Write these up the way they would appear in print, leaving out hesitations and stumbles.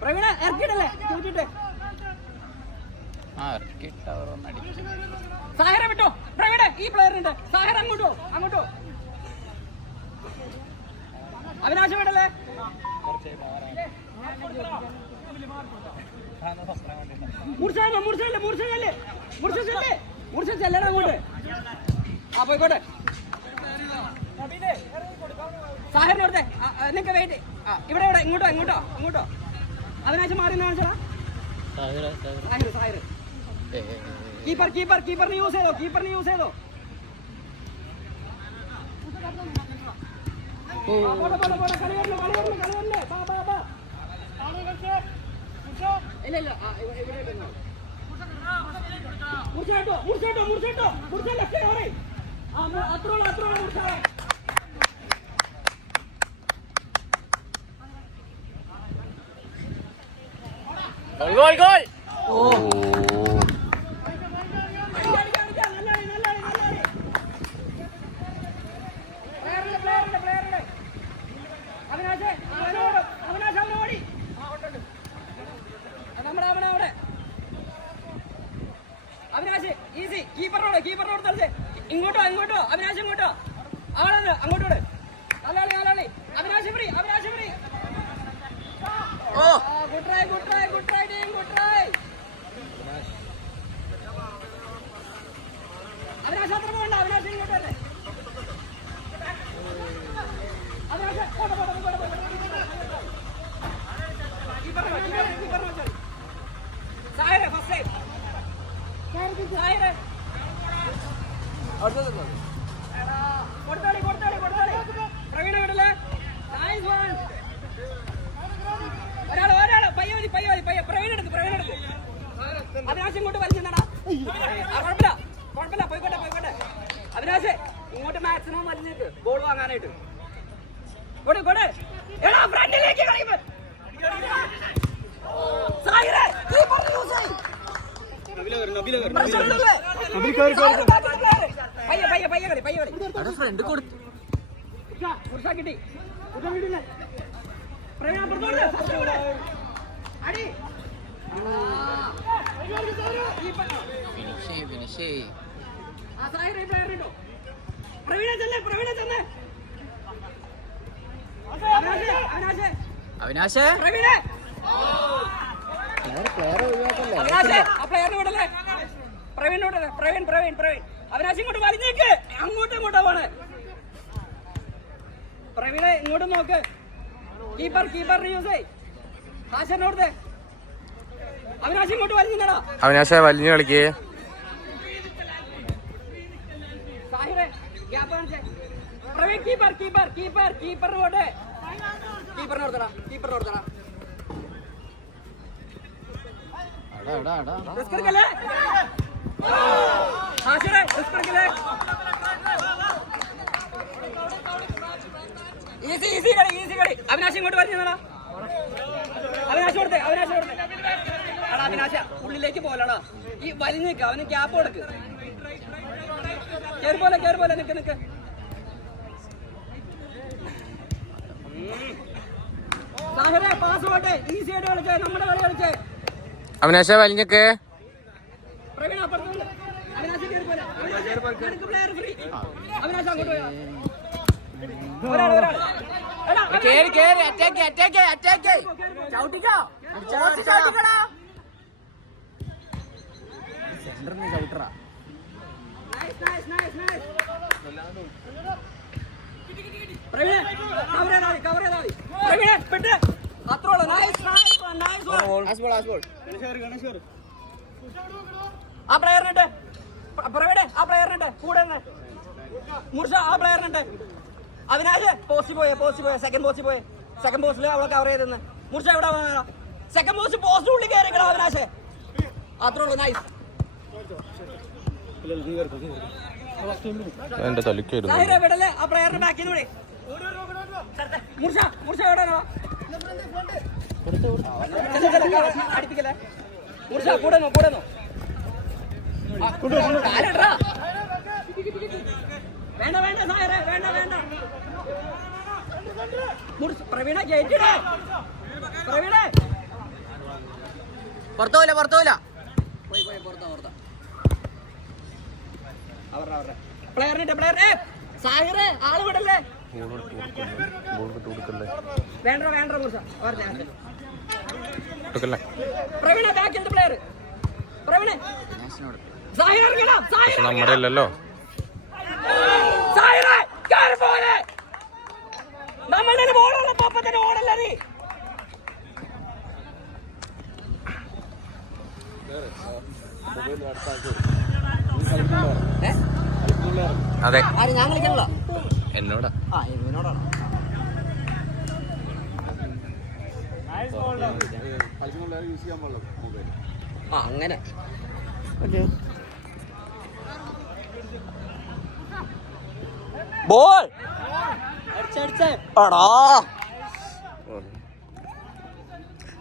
പ്രവീണ ഇറക്കിയിട്ടല്ലേ ചോദിച്ചിട്ട് സാഹിറ വിട്ടോ പ്രവീണ ഈ പ്ലെയറുണ്ട് സാഹിറ അങ്ങോട്ടോ അവിനാശം വിടല്ലേ മൂർച്ച ചെല്ലണം അങ്ങോട്ട് ആ പോയിക്കോട്ടെ സാഹിറിനോടത്തെ നിനക്ക് വെയിറ്റ് ഇവിടെ ഇങ്ങോട്ടോ അവിനാശം മാറി കാണിച്ചടാ സാഹിർ കീപ്പറിനെ യൂസ് ചെയ്തോ ഇല്ല Gol! അവിനാശ് ഈസി കീപ്പറിനോട് തളിച്ച് ഇങ്ങോട്ടോ അവിനാശ് ഇങ്ങോട്ടോ ആളത് അങ്ങോട്ടോട് നല്ലാളി Avinash free good try team Avinash അത്ര പോകണ്ട അവിനാശ് ഇങ്ങോട്ടല്ലേ അവിനാശ് സാഹിറ ഫസ്റ്റ് ടൈം കൊടുത്താളി പ്രവീണ വിടല്ലേ നൈസ് വൺ ഒരാള് പയ്യ പ്രവീണ എടുത്ത് അവിനാശ് ഇങ്ങോട്ട് വലിച്ചെന്നാടാ കുഴപ്പമില്ല പോയിക്കോട്ടെ അവിനാശ് ഇങ്ങോട്ട് മാക്സിമം വലിഞ്ഞിട്ട് ബോൾ വാങ്ങാനായിട്ട് കൊടു എടാ ഫ്രണ്ടിലേക്ക് കളിയുമ്പോ സാഹിറേ കീപ്പർ യൂസ് ചെയ്യ് ഫ്രണ്ട് കൊടുത്തു കിട്ടി അവിനാശ് പ്രവീൺ അവിനാശ് ഇങ്ങോട്ട് വലിഞ്ഞേക്ക് അങ്ങോട്ടാ പോണേ പ്രവീണ ഇങ്ങോട്ട് നോക്ക് കീപ്പർ യൂസ് ഹാഷനോട് അവിനാശ് ഇങ്ങോട്ട് വലിഞ്ഞടാ അവിനാശ വലിഞ്ഞു കളിക്കേ സാഹിറെ ഗ്യാപ്പ് കാണിച്ചേ പ്രവീൺ കീപ്പറിനോട് ഈസി കളി അവിനാശ് ഇങ്ങോട്ട് പറഞ്ഞാ അവിനാശ് കൊടുത്തേ അവിനാശ ഉള്ളിലേക്ക് പോലാടാ ഈ വലിഞ്ഞേക്ക് അവന് ക്യാപ്പ് കൊടുക്ക് കേറി പോലെ നിക്ക് സാഹിറെ പാസ് പോട്ടെ ഈസി ആയിട്ട് കളിച്ചേ നമ്മുടെ കളി കളിച്ചേ അവിനാശ വലിഞ്ഞേക്ക് പ്രവീണ അപ്പുറത്ത് അവിനാശ് കേറി പോലെ പ്ലെയർ ഫ്രീ അവിനാശ് അങ്ങോട്ട് പോയാ ഒരാൾ കേറി അറ്റാക്ക് ചവിട്ടിക്കോ ചവിട്ടിക്കടാ സെന്ററിന് ചവിട്ടറാ പ്രവീൺ കവർ ചെയ്താ പ്രവീൺ പെട്ട് അത്രോളൂ നൈസ് ബോൾ ആ പ്ലെയറിനുണ്ട് പ്രവീൺ ആ പ്ലെയറിനുണ്ട് കൂടെ മുർഷ ആ പ്ലെയറിനുണ്ട് അവിനാശ് പോസ്റ്റ് പോയ സെക്കൻഡ് പോസ്റ്റിൽ അവളെ കവർ ചെയ്തെന്ന് മുർഷ എവിടെ സെക്കൻഡ് പോസ്റ്റ് ഉള്ളിൽ കയറിക്കണം അവിനാശ് അത്രേ ഉള്ളൂ. നൈസ്. എന്റെ തലിക്കായിരുന്നു. സാഹിറ വിടല്ലേ ആ പ്ലെയറിന്റെ ബാക്കിൽ നിന്ന് മുർഷ എവിടെയാണോ അടിപ്പിക്കല്ലേ മുർഷ കൂടെ വേണ്ട സാഹിറ വേണ്ട പ്രവീണ കേറ്റിടേ പ്രവീണേ പുറത്തോല പോയി പുറത്താ അവരുടെ പ്ലെയർ സാഹിറേ ആള് വിടല്ലേ വേണ്ട മുർഷ പ്രവീണ ബാക്കിൽ പ്ലെയർ പ്രവീണ സാഹിറ ഇറങ്ങണം നമ്മുടെ അല്ലല്ലോ സാഹിറേ കേറി പോലെ നമ്മളുടെ ബോളുള്ള പാപ്പത്തിന്റെ ഓടല്ല നീ അതെ ആര് ഞാൻ കളിക്കണല്ലോ എന്നോടാ എന്നോടാണ് അങ്ങനെ ബോൾ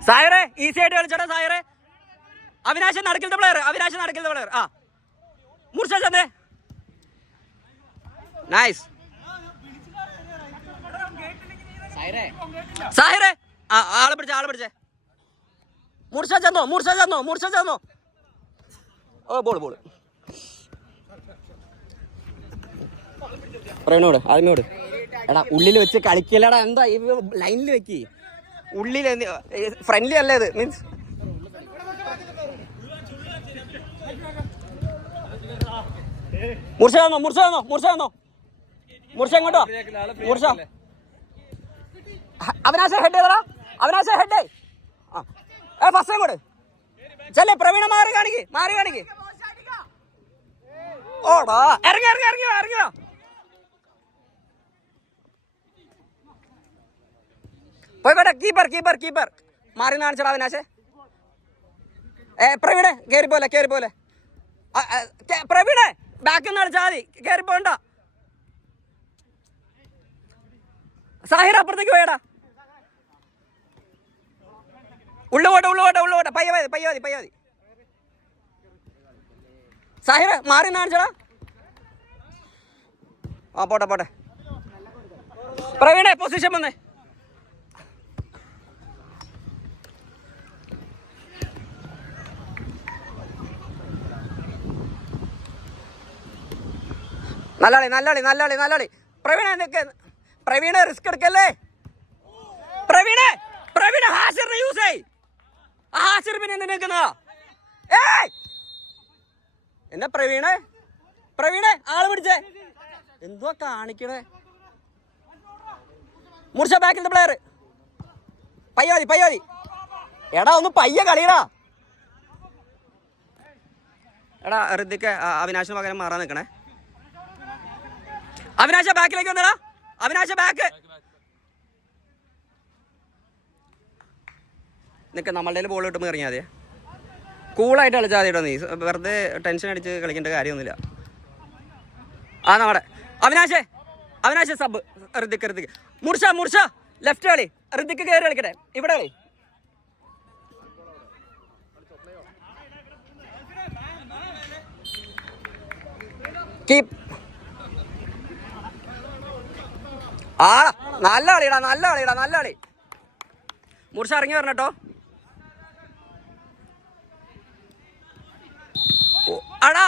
സായറെ ഈസി ആയിട്ട് കളിച്ചോടാ സായറെ അവിനാശൻ നടക്കലത്തെ പ്ലെയർ ആ മുർഷ ചന്ദ് നൈസ് സാഹിറെ ആളെ പിടിച്ചേ മുർഷ ചെന്നോ ഓ ബോൾ പറയണോട് ആദ്യമോട് എടാ ഉള്ളിൽ വെച്ച് കളിക്കലടാ എന്താ ഈ ലൈനിൽ വെക്കി ഉള്ളിൽ ഫ്രണ്ട്ലി അല്ലേ ഇത് മീൻസ് മുർഷ എങ്ങോട്ടോ മുർഷ അവിനാശ ഹെഡ് ചെയ്തടാ ഹെഡ് ഫസ്റ്റ് അങ്ങോട്ട് ചെല്ലേ പ്രവീണ മാറി കാണിക്ക് ഓടാ ഇറങ്ങിയോ പോയിക്കോട്ടെ കീപ്പർ മാറി കാണിച്ചടാ അവിനാശേ പ്രവീണേ കേറി പോലെ പ്രവീണേ ബാക്കിൽ നിന്ന് കളിച്ചാൽ മതി കേറി പോണ്ട സാഹിർ അപ്പുറത്തേക്ക് പോയടാ ഉള്ളുപോട്ടെ പയ്യാതി സാഹിർ മാറി കാണിച്ചടാ പോട്ടെ പ്രവീണേ പൊസിഷൻ വന്നേ നല്ലാളി പ്രവീണ റിസ്ക് എടുക്കല്ലേ പ്രവീണ ഹാസിറിനെ യൂസ് ചെയ് ഹാസിർ പിന്നെ എന്തിനാ നിൽക്കുന്നതാ എന്നാ പ്രവീണേ ആള് പിടിച്ചേ എന്തുവാ കാണിക്കണേ മുർഷ ബാക്കിലത്തെ പ്ലെയർ പയ്യാതി എടാ ഒന്ന് പയ്യ കളിയടാ എടാ ഋതിക്ക് അവിനാശിന് പകരം മാറാൻ നിൽക്കണേ അവിനാശ ബാക്കിലേക്ക് വന്നടാ അവിനാശ ബാക്ക് നിൽക്ക് നമ്മളുടെ ബോൾ കിട്ടുമ്പോൾ ഇറങ്ങിയാൽ മതിയെ കൂളായിട്ട് കളിച്ചാൽ മതി കേട്ടോ നീ വെറുതെ ടെൻഷൻ അടിച്ച് കളിക്കേണ്ട കാര്യമൊന്നുമില്ല നമ്മുടെ അവിനാശേ സബ് ഋതിക്ക് മുർഷ ലെഫ്റ്റ് കളി ഋതിക്ക് കയറി കളിക്കട്ടെ ഇവിടെ കളി കീപ് നല്ല കളി മുർഷ ഇറങ്ങി വരണം കേട്ടോ അടാ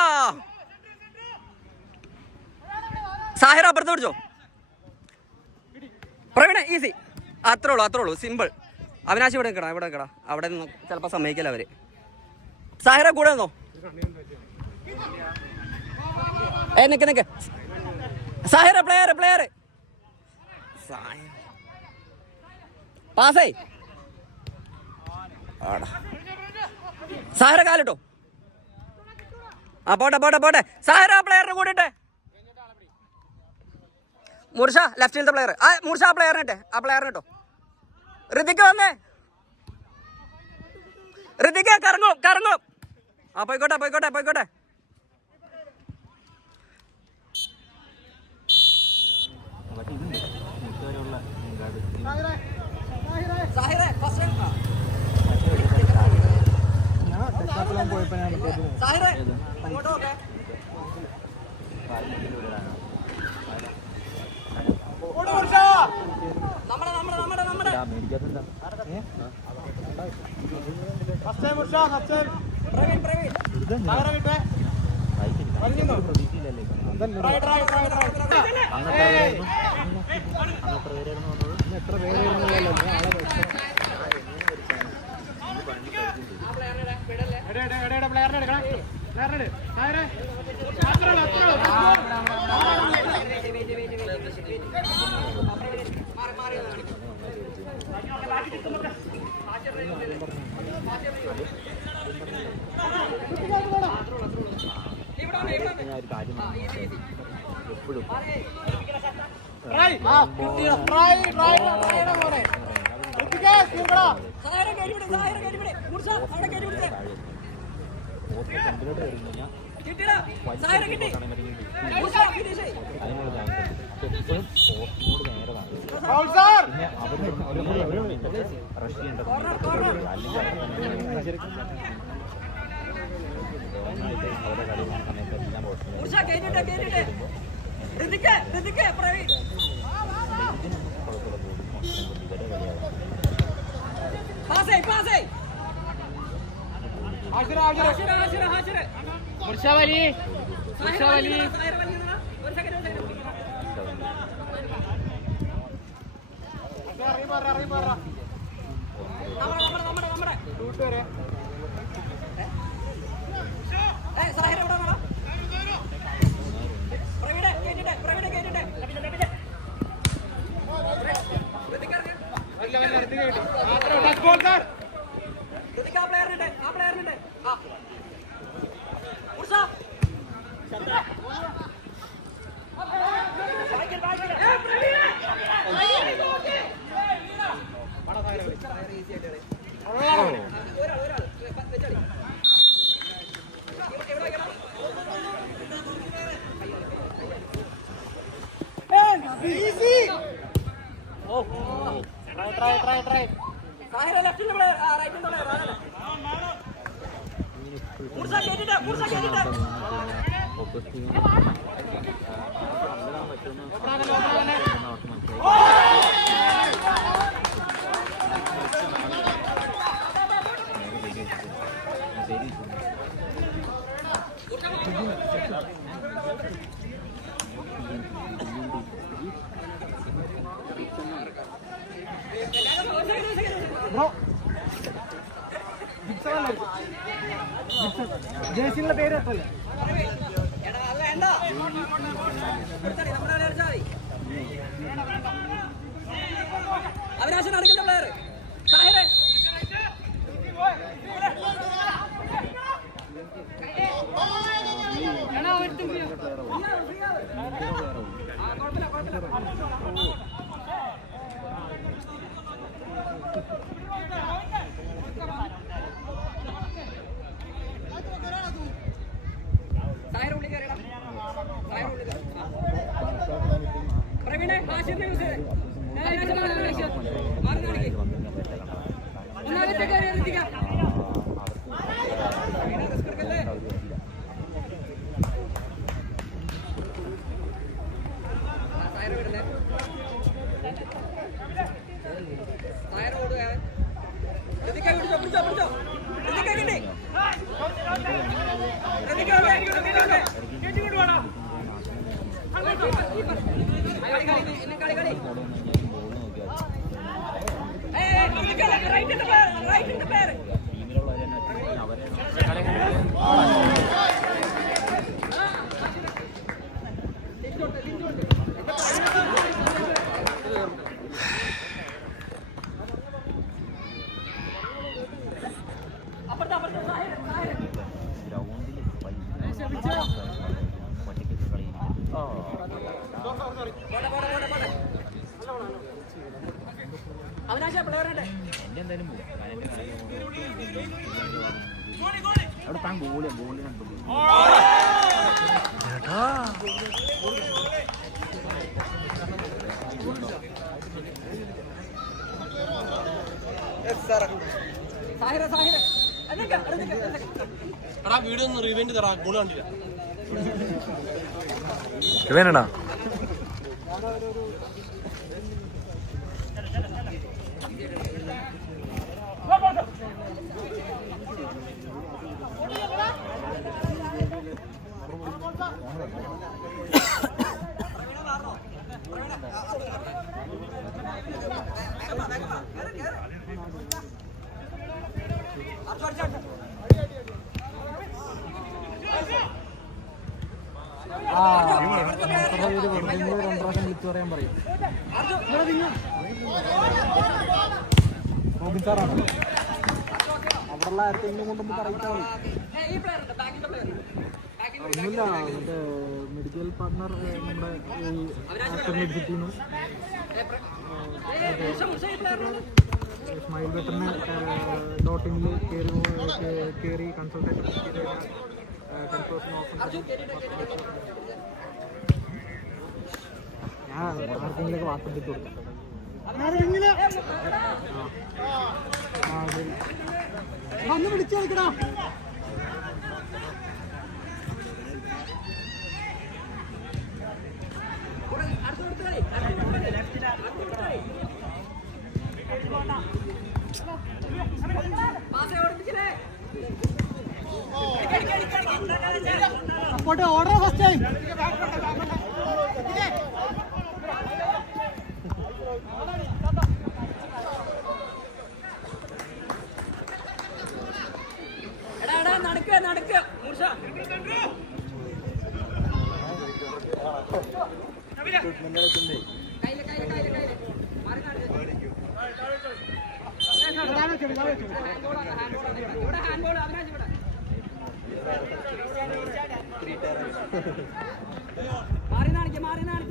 സാഹിറ അപ്പുറത്ത് പിടിച്ചോ പ്രവീണ ഈസി അത്രേ ഉള്ളൂ സിമ്പിൾ അവിനാശി ഇവിടെ നിൽക്കടാ അവിടെ നിന്ന് ചിലപ്പോൾ സമ്മതിക്കില്ല അവര് സാഹിറ കൂടെ നിന്നോ നിക്ക് സാഹിറ പ്ലെയർ പാസേ സാഹിറ കാലിട്ടോ പോട്ടെ സാഹിറ പ്ലെയറിനെ കൂടിട്ടെ മുർഷ ലെഫ്റ്റിലത്തെ പ്ലെയർ മുർഷ ആ പ്ലെയറിനെ കേട്ടോ ഋതിക്ക് വന്നേ ഋതിക്ക് കറങ്ങും ആ പോയിക്കോട്ടെ പോയിക്കോട്ടെ പോയിക്കോട്ടെ. ജേസിന്റെ പേര് എത്തല്ലേ അവിനാശം നടക്കുന്ന പ്ലെയർ സാഹിറെ പ്രവീണെ ഹാഷിറിനെ യൂസ് ചെയ്തേ വീഡിയോ ഒന്ന് റിവൈൻഡ് തരാം. ഗോൾ കണ്ടില്ല. ഇവനാ വിളിച്ചു പറയാൻ പറയും. റോബിൻ സാറാണ് അവിടെയുള്ള ആർക്കെങ്കിലും കൊണ്ടൊന്ന് പറയിച്ചാൽ ഒന്നുമില്ല. മറ്റേ മെഡിക്കൽ പാർട്ട്ണർ നമ്മുടെ മെഡിസിറ്റിന്ന് സ്മൈൽ ബട്ടണ് ഡോട്ടിങ്ങിൽ കയറി കൺസൾട്ടേഷൻ കൺസൾട്ടേഷൻ ഞാൻ ആർക്കെങ്കിലൊക്കെ വാട്സപ്പ് ഇട്ട് കൊടുക്കാം. ഒന്ന് വിളിച്ചു നോക്കടാ. അപ്പോട്ടെ ഓർഡർ ഫസ്റ്റ് ടൈം. നടക്ക മൂർഷ മാറി നാണിക്ക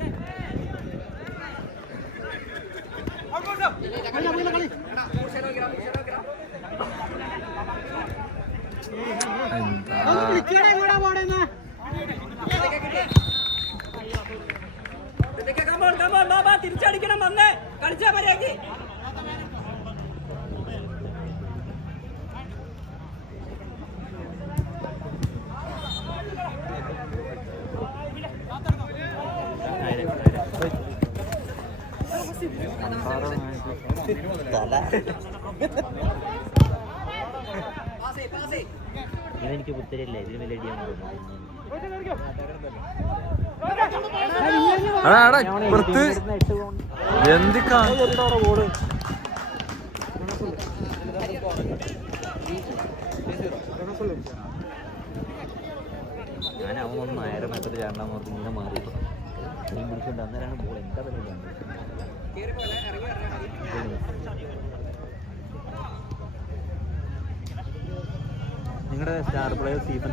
തിരിച്ചടിക്കണം. വന്നേ കളിച്ചാ മര്യാദക്ക്. ഇതെനിക്ക് പുത്തരില്ല, ഇതിന് വലിയ അടിയാണ് എന്തിക്കാ ഞാൻ അവൻ 1000 മീറ്റർ ചാണ്ടാൻ ഓർത്ത് ഇങ്ങനെ മാറി മീൻ പിടിച്ചുകൊണ്ട് അന്നേരമാണ് ബോൾ എന്താ തന്നെ നിങ്ങളുടെ സ്റ്റാർ പ്ലെയർ സീസൺ